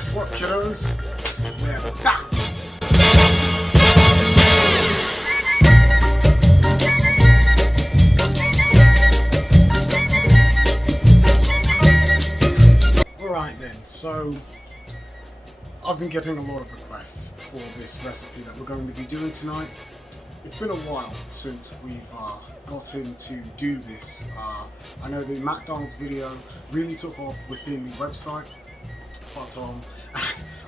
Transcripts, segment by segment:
Guess what, kiddos? We're back! Alright then, so I've been getting a lot of requests for this recipe that we're going to be doing tonight. It's been a while since we've gotten to do this. I know the McDonald's video really took off within the website, but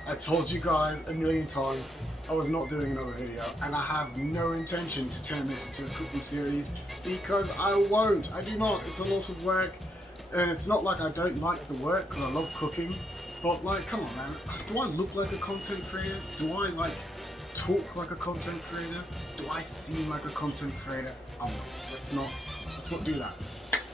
I told you guys a million times I was not doing another video, and I have no intention to turn this into a cooking series because I won't. I do not. It's a lot of work, and it's not like I don't like the work because I love cooking, but like, come on man, do I look like a content creator? Do I like talk like a content creator? Do I seem like a content creator? I'm not. Let's not do that.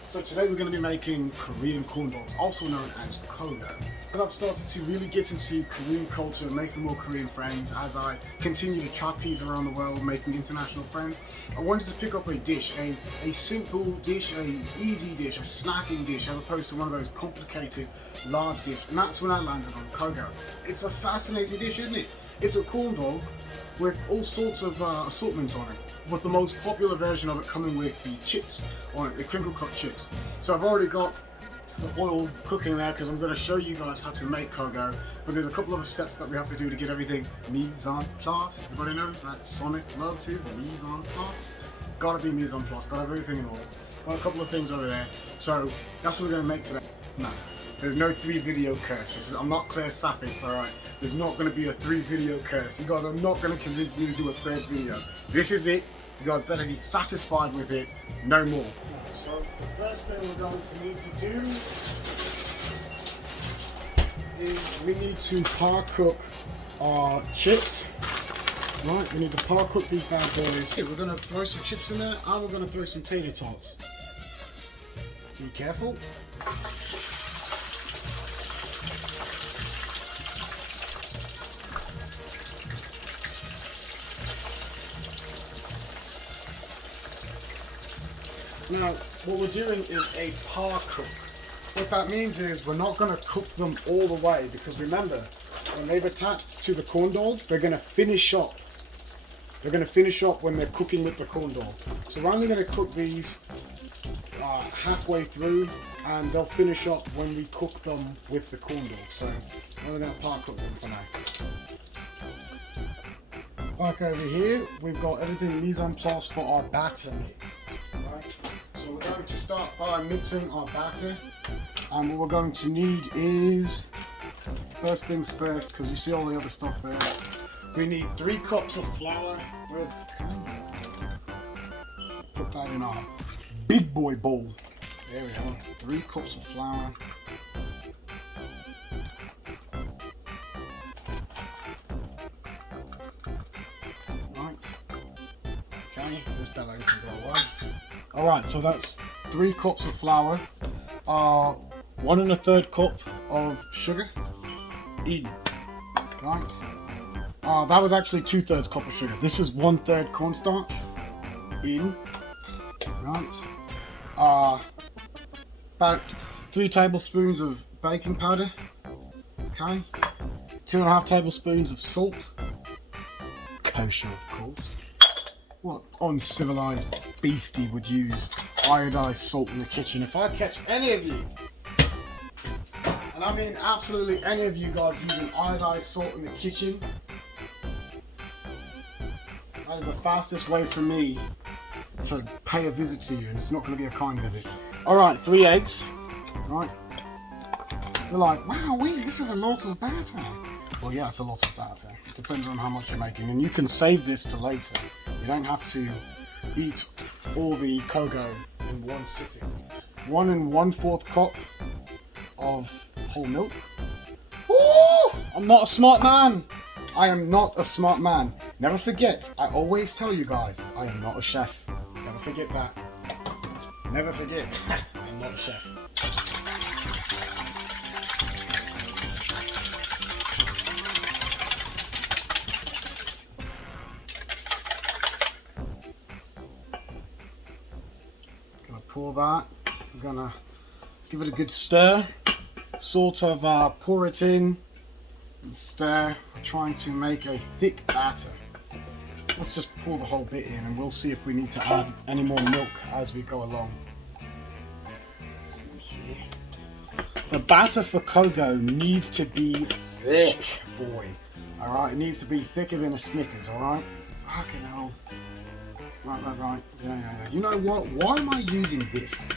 So today we're going to be making Korean corn dogs, also known as Kogo. As I've started to really get into Korean culture and making more Korean friends, as I continue to trapeze around the world making international friends, I wanted to pick up a dish, a simple dish, a easy dish, a snacking dish, as opposed to one of those complicated large dishes, and that's when I landed on Kogo. It's a fascinating dish, isn't it? It's a corn dog with all sorts of assortments on it, with the most popular version of it coming with the chips on it, the crinkle cut chips. So I've already got the oil cooking there because I'm going to show you guys how to make Kogo, but there's a couple of steps that we have to do to get everything mise en place. Everybody knows that Sonic loves his mise en place. Gotta be mise en place, gotta have everything in order. Got a couple of things over there, so that's what we're going to make today. No, there's no 3 video curse. I'm not Claire Sappitz, alright? There's not going to be a 3 video curse. You guys are not going to convince me to do a 3rd video. This is it. You guys better be satisfied with it, no more. So the first thing we're going to need to do is we need to par cook our chips. Right, we need to par cook these bad boys. We're going to throw some chips in there, and we're going to throw some tater tots. Be careful. Now, what we're doing is a par cook. What that means is we're not going to cook them all the way, because remember, when they've attached to the corn dog, they're going to finish up. They're going to finish up when they're cooking with the corn dog. So we're only going to cook these halfway through, and they'll finish up when we cook them with the corn dog. So we're going to par cook them for now. Back over here, we've got everything mise en place for our batter mix. Right? So we're going to start by mixing our batter, and what we're going to need is, first things first, because you see all the other stuff there, we need 3 cups of flour. Where's put that in our big boy bowl. There we go. 3 cups of flour. Right. Okay, this bellow can go away. Alright, so that's 3 cups of flour, 1 1/3 cup of sugar, Eden, right? That was actually 2/3 cup of sugar. This is 1/3 cornstarch, Eden, right? About 3 tablespoons of baking powder, okay? 2.5 tablespoons of salt, kosher of course. What uncivilized beastie would use iodized salt in the kitchen? If I catch any of you, and I mean absolutely any of you guys using iodized salt in the kitchen, that is the fastest way for me to pay a visit to you, and it's not going to be a kind visit. Alright, 3 eggs, right? You're like, wow, this is a lot of batter. Well, yeah, it's a lot of batter. It depends on how much you're making, and you can save this for later. You don't have to eat all the Kogo in one sitting. 1 1/4 cup of whole milk. Woo! I'm not a smart man. I am not a smart man. Never forget, I always tell you guys, I am not a chef. Never forget that. Never forget, I'm not a chef. Pour that, I'm gonna give it a good stir, sort of pour it in and stir, trying to make a thick batter. Let's just pour the whole bit in and we'll see if we need to add any more milk as we go along. Let's see here. The batter for Kogo needs to be thick, boy. Alright, it needs to be thicker than a Snickers, alright? Fucking hell. Right. Yeah. You know what? Why am I using this?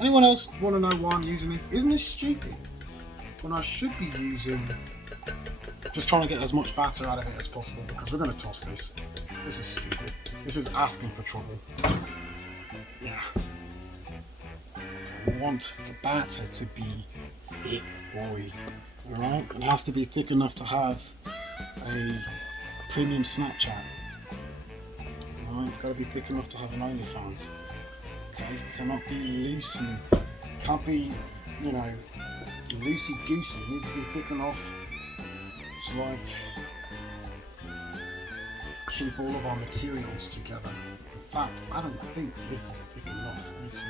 Anyone else want to know why I'm using this? Isn't this stupid? When I should be using... Just trying to get as much batter out of it as possible because we're going to toss this. This is stupid. This is asking for trouble. Yeah. We want the batter to be thick, boy. Alright? It has to be thick enough to have a premium Snapchat. Alright? It's got to be thick enough to have an OnlyFans. Okay? It cannot be loose and can't be, you know, loosey-goosey. It needs to be thick enough to like keep all of our materials together. In fact, I don't think this is thick enough. Let me see.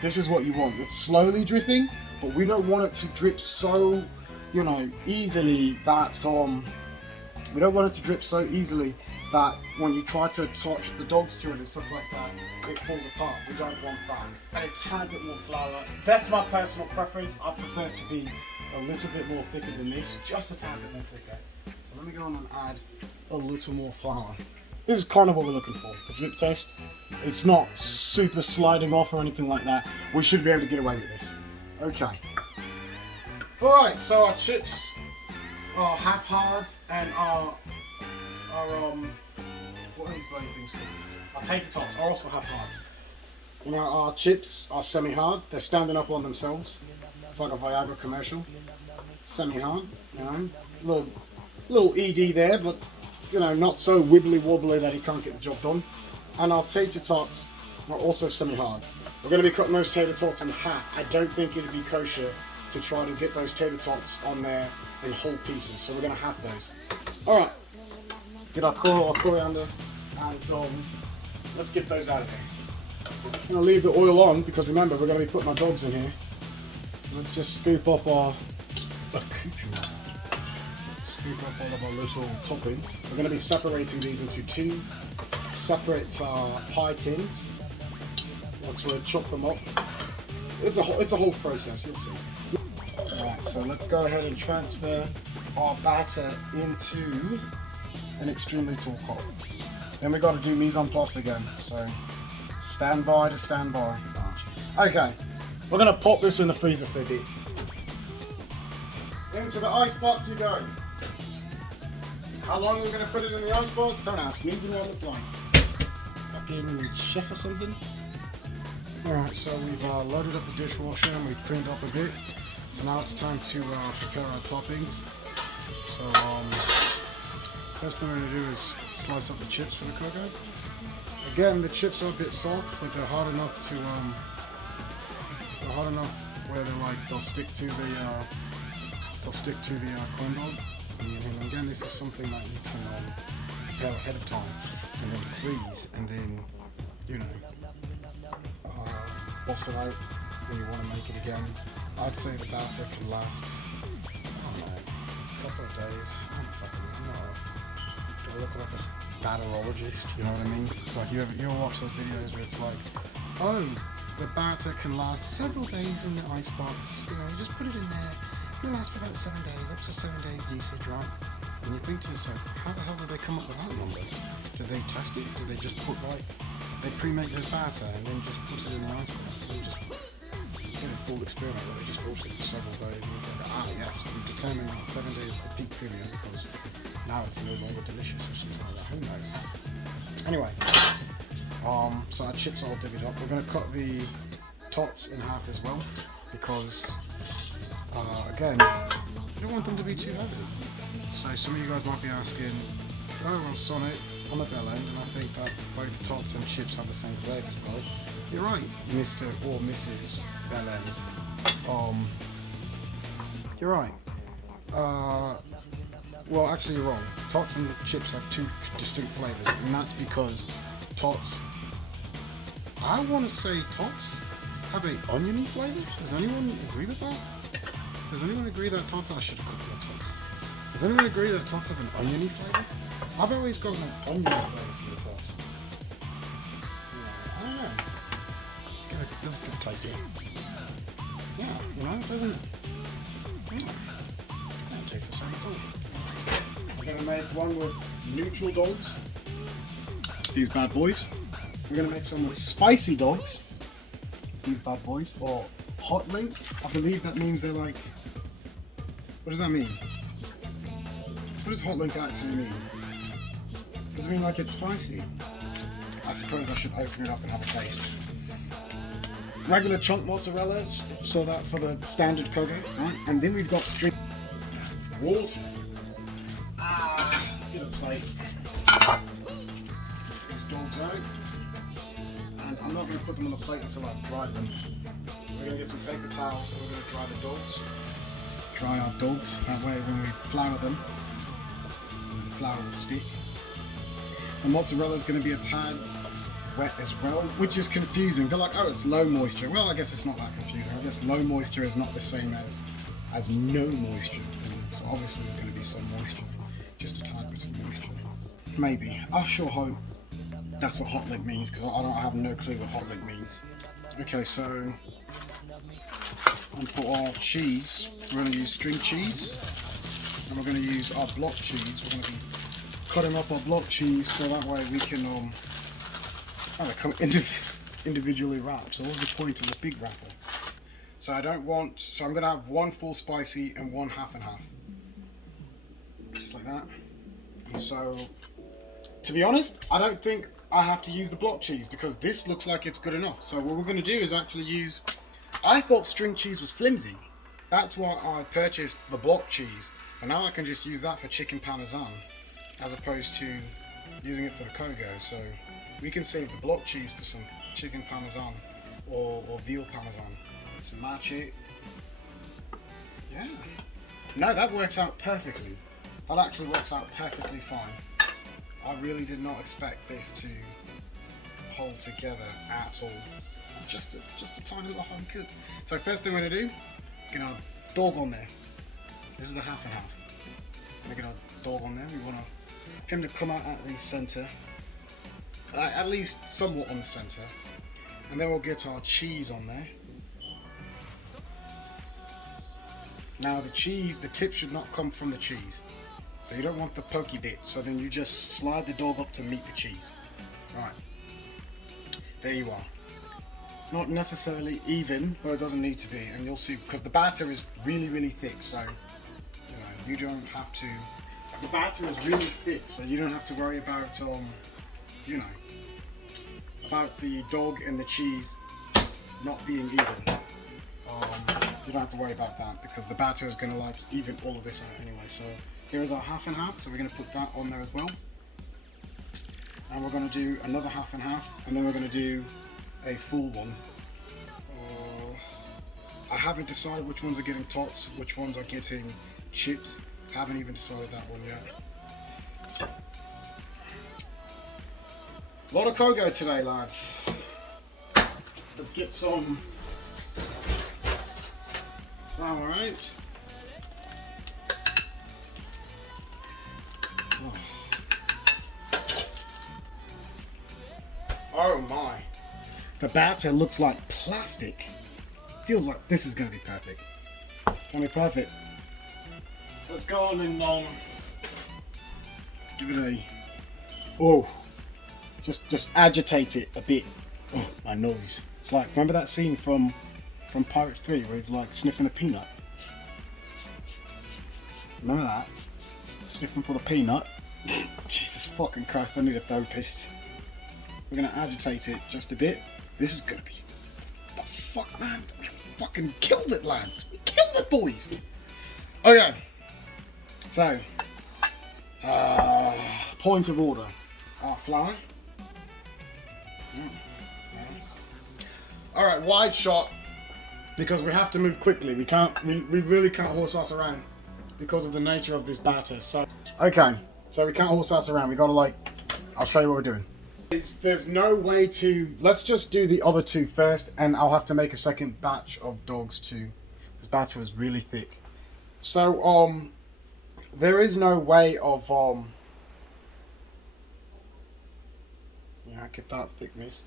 This is what you want. It's slowly dripping, but we don't want it to drip so, you know, easily that we don't want it to drip so easily that when you try to touch the dogs to it and stuff like that, it falls apart. We don't want that. And a tad bit more flour. That's my personal preference. I prefer it to be a little bit more thicker than this, just a tad bit more thicker. So let me go on and add a little more flour. This is kind of what we're looking for, the drip test. It's not super sliding off or anything like that. We should be able to get away with this. Okay. Alright, so our chips are half hard and our what are these bloody things called? Our tater tots are also half hard. You know, our chips are semi-hard. They're standing up on themselves. It's like a Viagra commercial. Semi-hard, you know. Little ED there, but you know, not so wibbly wobbly that he can't get the job done. And our tater tots are also semi-hard. We're going to be cutting those tater tots in half. I don't think it'd be kosher to try to get those tater tots on there in whole pieces, so we're going to have those. Alright, get our coriander, and let's get those out of there. I'm going to leave the oil on because remember, we're going to be putting our dogs in here. So let's just scoop up our accoutrement. Scoop up all of our little toppings. We're going to be separating these into two separate pie tins. Once we chop them up, it's a whole process. You'll see. Right, so let's go ahead and transfer our batter into an extremely tall pot. Then we got to do mise en place again. So stand by to stand by. Okay, we're gonna pop this in the freezer for a bit. Into the ice box you go. How long are we gonna put it in the ice box? Don't ask me. We on the fly. Fucking chef or something. Alright, so we've loaded up the dishwasher and we've cleaned up a bit. So now it's time to prepare our toppings. So first thing we're going to do is slice up the chips for the Kogo. Again, the chips are a bit soft, but they're hard enough to where they'll stick to the corn dog. And again, this is something that you can prepare ahead of time and then freeze and then, you know, bust it out when you want to make it again. I'd say the batter can last, I don't know, a couple of days. I don't fucking know. Do I look like a batterologist? You know what I mean? Like you ever watch those videos where it's like, oh, the batter can last several days in the ice box. You know, you just put it in there. It'll last for about 7 days, up to 7 days usage, right? And you think to yourself, how the hell did they come up with that number? Did they test it? Did they just put like, they pre-make this batter and then just put it in the ice box and then just did a full experiment where they just bullshit for several days and they said, yes, we've determined that 7 days is the peak premium because now it's no longer delicious or something like that. Who knows? Anyway, so our chips are all divvied up. We're going to cut the tots in half as well because again, you don't want them to be too heavy. So some of you guys might be asking, oh well, Sonic, on the bell end, and I think that both tots and chips have the same flavour as well. You're right, Mr. or Mrs. Bell End. You're right. Well, actually you're wrong. Tots and chips have two distinct flavours, and that's because tots, I want to say tots have a oniony flavour. Does anyone agree with that? Does anyone agree that tots, I should have cooked the tots. Does anyone agree that tots have an oniony flavour? I've always got an onion flavour for the tots. I don't know. Let's give it a taste here. Yeah, you know, it doesn't taste the same at all. We're going to make one with neutral dogs. These bad boys. We're going to make some with spicy dogs. These bad boys. Or hot links. I believe that means they're like... What does that mean? What does hot link actually mean? Does it mean like it's spicy? I suppose I should open it up and have a taste. Regular chunk mozzarella, so that for the standard Kogo, right? And then we've got string water. Let's get a plate. These dogs out. And I'm not going to put them on a plate until I've dried them. We're going to get some paper towels and we're going to dry the dogs. Dry our dogs, that way when we flour them, the flour will stick. The mozzarella is going to be a tad wet as well, which is confusing. They're like, oh, it's low moisture. Well, I guess it's not that confusing. I guess low moisture is not the same as no moisture. So obviously there's going to be some moisture, just a tad bit of moisture. Maybe. I sure hope that's what hot link means, because I have no clue what hot link means. Okay, so and for our cheese, we're going to use string cheese, and we're going to use our block cheese. We're going to be cutting up our block cheese so that way we can they come individually wrapped. So what's the point of the big wrapper? So I'm going to have one full spicy and one half and half, just like that. And so, to be honest, I don't think I have to use the block cheese because this looks like it's good enough. So what we're going to do is actually use. I thought string cheese was flimsy. That's why I purchased the block cheese. But now I can just use that for chicken parmesan as opposed to using it for the Kogo. So we can save the block cheese for some chicken parmesan or veal parmesan. Let's match it. Yeah. No, that works out perfectly. That actually works out perfectly fine. I really did not expect this to hold together at all. Just a tiny little home cook. So first thing we're going to do, get our dog on there. This is the half and half. We're going to get our dog on there. We want him to come out at the centre, at least somewhat on the centre. And then we'll get our cheese on there. Now the cheese, the tip should not come from the cheese. So you don't want the pokey bit, so then you just slide the dog up to meet the cheese. Right. There you are. It's not necessarily even, but it doesn't need to be, and you'll see, because the batter is really, really thick, so, you don't have to, the batter is really thick, so you don't have to worry about, about the dog and the cheese not being even. You don't have to worry about that, because the batter is going to, even all of this out anyway. So, here is our half and half, so we're going to put that on there as well. And we're going to do another half and half, and then we're going to do a full one. I haven't decided which ones are getting tots, which ones are getting chips. Haven't even decided that one yet. A lot of Kogo today, lads. Let's get some flour out. Oh my. The batter looks like plastic. Feels like this is going to be perfect. Going to be perfect. Let's go on and give it a... Just agitate it a bit. Oh, my nose. It's like, remember that scene from Pirates 3 where he's like sniffing a peanut? Remember that? Sniffing for the peanut. Jesus fucking Christ, I need a therapist. We're going to agitate it just a bit. This is going to be... The fuck, man? We fucking killed it, lads. We killed it, boys. Okay. So, point of order. Our flour. Alright, wide shot. Because we have to move quickly. We really can't horse ass around because of the nature of this batter. So, okay. So we can't horse ass around. We gotta I'll show you what we're doing. There's no way to, let's just do the other two first, and I'll have to make a second batch of dogs too. This batter is really thick. So, there is no way of yeah, get that thickness.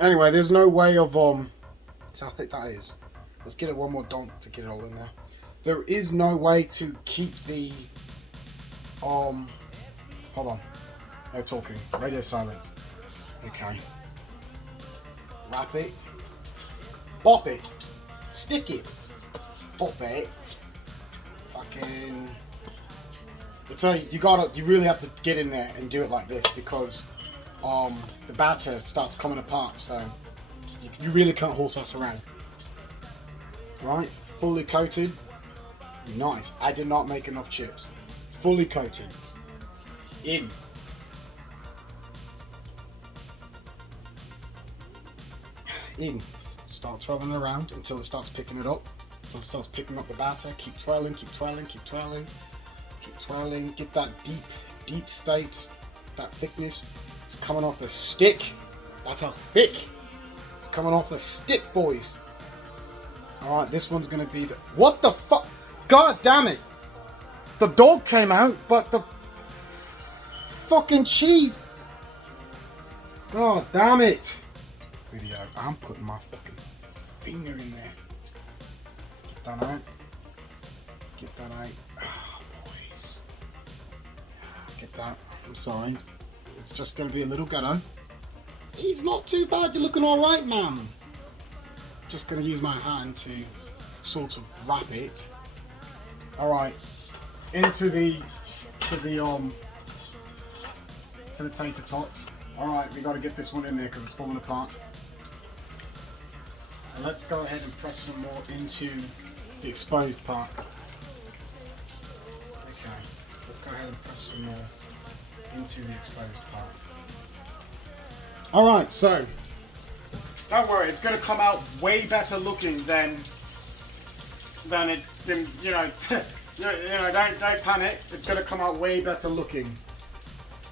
Anyway, there's no way of see how thick that is. Let's get it one more donk to get it all in there. There is no way to keep the hold on. No talking. Radio silence. Okay. Wrap it. Bop it. Stick it. Bop it. Fucking. But so you really have to get in there and do it like this because the batter starts coming apart, so you really can't horse us around. Right, fully coated. Nice. I did not make enough chips. Fully coated. In. In. Start twirling around until it starts picking it up. Until it starts picking up the batter. Keep twirling, keep twirling, keep twirling. Keep twirling. Get that deep state, that thickness. It's coming off the stick. That's how thick. It's coming off the stick, boys. Alright, this one's gonna be the... What the fuck? God damn it! The dog came out, but the fucking cheese... God damn it! Video, I'm putting my fucking finger in there. Get that out. Get that out. Oh, boys. Get that. I'm sorry. It's just gonna be a little ghetto. He's not too bad. You're looking alright, man. Just gonna use my hand to sort of wrap it. Alright. Into the tater tots. Alright, we gotta get this one in there because it's falling apart. And let's go ahead and press some more into the exposed part. Okay, let's go ahead and press some more into the exposed part. Alright, so don't worry, it's gonna come out way better looking than it, you know, don't panic. It's gonna come out way better looking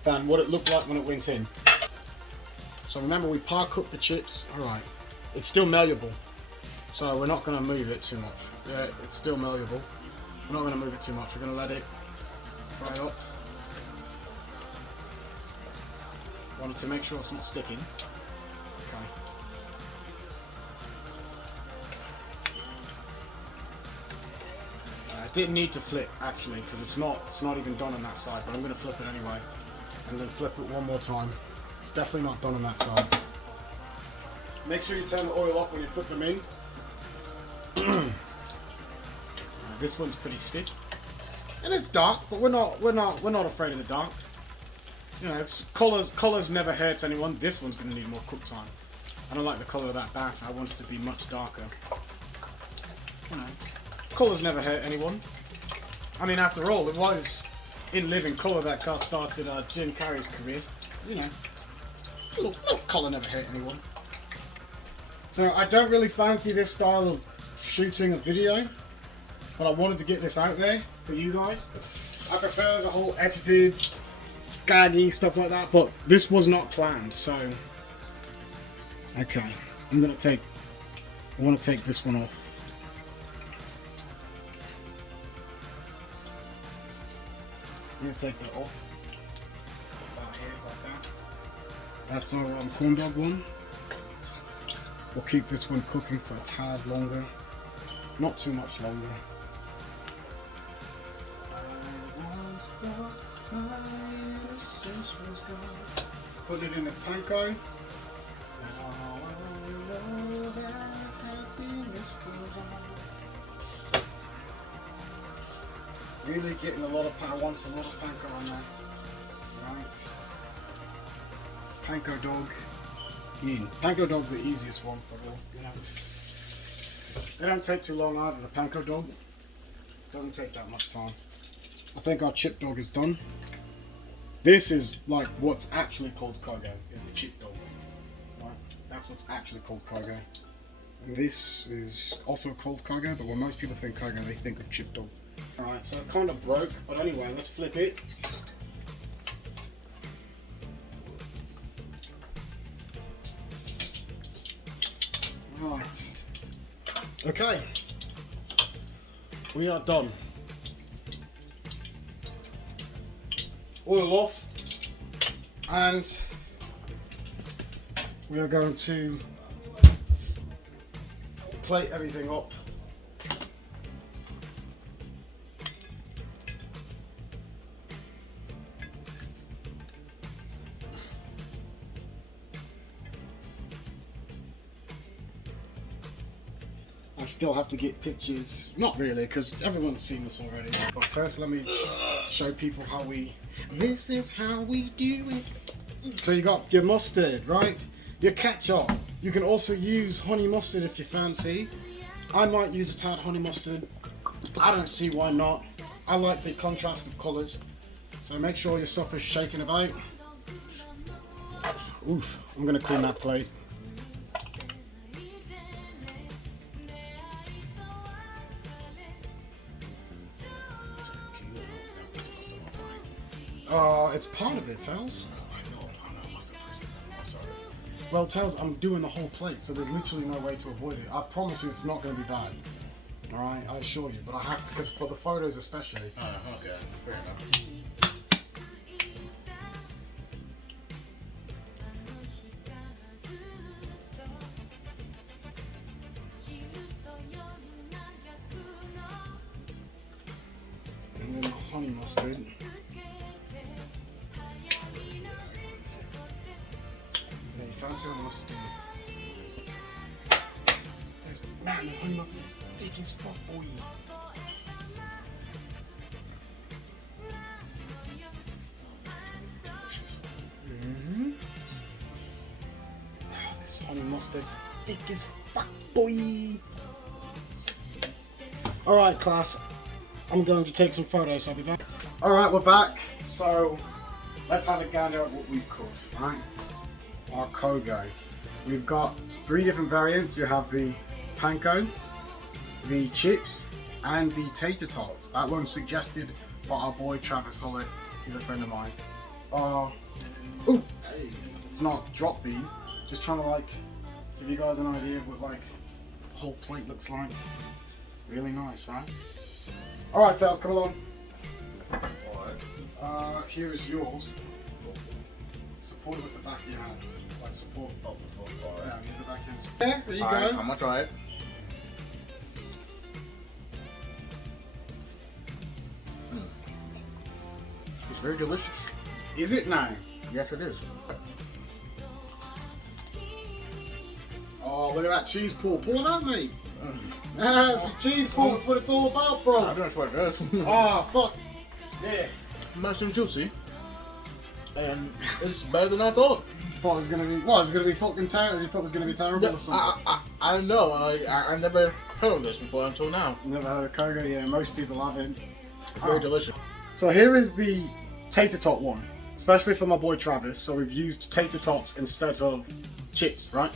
than what it looked like when it went in. So remember, we par cooked the chips. Alright, it's still malleable, so we're not gonna move it too much. Yeah, it's still malleable. We're not gonna move it too much. We're gonna let it fry up. Wanted to make sure it's not sticking. Okay. I didn't need to flip actually because it's not even done on that side, but I'm going to flip it anyway, and then flip it one more time. It's definitely not done on that side. Make sure you turn the oil up when you put them in. This one's pretty stiff, and it's dark, but we're not afraid of the dark. You know, it's colours never hurts anyone. This one's going to need more cook time. I don't like the colour of that batter. I want it to be much darker. You know, colours never hurt anyone. I mean, after all, it was in living colour that started Jim Carrey's career. You know, little colour never hurt anyone. So I don't really fancy this style of shooting a video, but I wanted to get this out there for you guys. I prefer the whole edited, gaggy stuff like that, but this was not planned, so okay. I want to take this one off. I'm going to take that off. Put that here like that. That's our corn dog one. We'll keep this one cooking for a tad longer, not too much longer. Put it in the panko. Really getting a lot of panko. I want a lot of panko on there. Right. Panko dog in. Panko dog's the easiest one for all. You know. They don't take too long either. The panko dog doesn't take that much time. I think our chip dog is done. This is like what's actually called Kogo, is the chip dog. Right? That's what's actually called Kogo. And this is also called Kogo, but when most people think Kogo, they think of chip dog. Alright, so it kind of broke, but anyway, let's flip it. Right. Okay. we are done. Oil off, and we are going to plate everything up. I still have to get pictures, not really, because everyone's seen this already. But first, let me show people how this is how we do it. So you got your mustard, right? Your ketchup. You can also use honey mustard if you fancy. I might use a tad honey mustard. I don't see why not. I like the contrast of colours. So make sure your stuff is shaking about. Oof, I'm gonna clean that plate. It's part of it, Tails. Well, Tails, I'm doing the whole plate, so there's literally no way to avoid it. I promise you it's not going to be bad. Alright, I assure you, but I have to, because for the photos especially. Okay, fair enough. And then the honey mustard. Yeah, you fancy honey mustard, do you? Man, this honey mustard is thick as fuck, boy. Oh, this honey mustard's thick as fuck, boy. Alright, class. I'm going to take some photos, I'll be back. Alright, we're back. So, let's have a gander at what we've cooked, right? Our Kogo. We've got 3 different variants. You have the panko, the chips, and the tater tots. That one suggested by our boy Travis Hollett. He's a friend of mine. Ooh, hey, let's not drop these. Just trying to like give you guys an idea of what like the whole plate looks like. Really nice, right? Alright, Tails, come along. Alright. Here is yours. Support it with the back of your hand. Like support. Oh, alright. Yeah, use the back hand. Yeah, there you go. I'm gonna try it. It's very delicious. Is it now? Yes, it is. Oh, look at that cheese pull. Pull it out, mate. It's a cheese pull. That's what it's all about, bro. I think that's what it is. Oh, fuck. Yeah. Nice and juicy. And it's better than I thought. Thought it was gonna be. What? It was gonna be fucking terrible. You thought it was gonna be terrible or something? I know. I never heard of this before until now. Never heard of Kogo. Yeah, most people haven't. It's very delicious. So here is the tater tot one, especially for my boy Travis. So we've used tater tots instead of chips, right?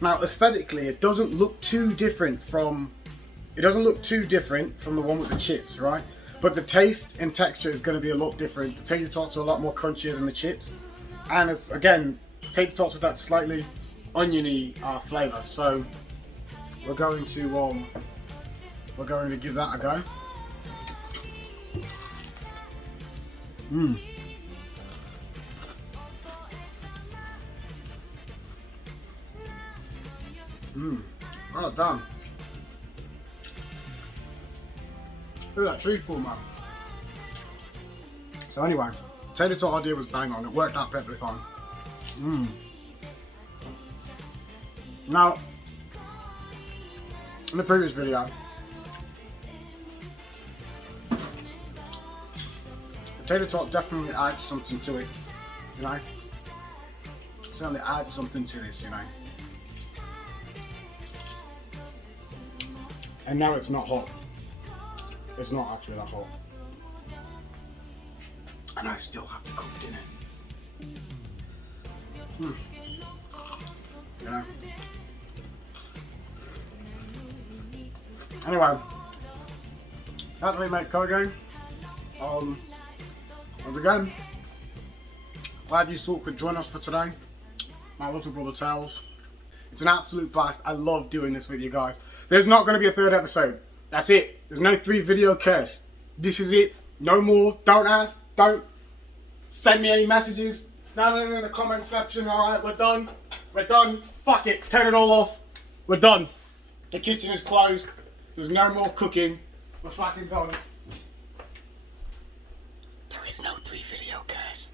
Now aesthetically, it doesn't look too different from. It doesn't look too different from the one with the chips, right? But the taste and texture is going to be a lot different. The tater tots are a lot more crunchier than the chips, and it's again tater tots with that slightly oniony flavour. So we're going to give that a go. Well done. Look at that cheese pull, man. So anyway, the tater tot idea was bang on. It worked out perfectly fine. Now, in the previous video, the tater tot definitely adds something to it, you know? Certainly adds something to this, you know? And now it's not hot. It's not actually that hot. And I still have to cook dinner. You know? Anyway, that's how we make Kogo. Once again, glad you could join us for today. My little brother Tails. It's an absolute blast. I love doing this with you guys. There's not going to be a 3rd episode. That's it. There's no 3 video curse. This is it. No more. Don't ask. Don't send me any messages. Nothing in the comment section. Alright, we're done. We're done. Fuck it. Turn it all off. We're done. The kitchen is closed. There's no more cooking. We're fucking done. There is no 3 video curse.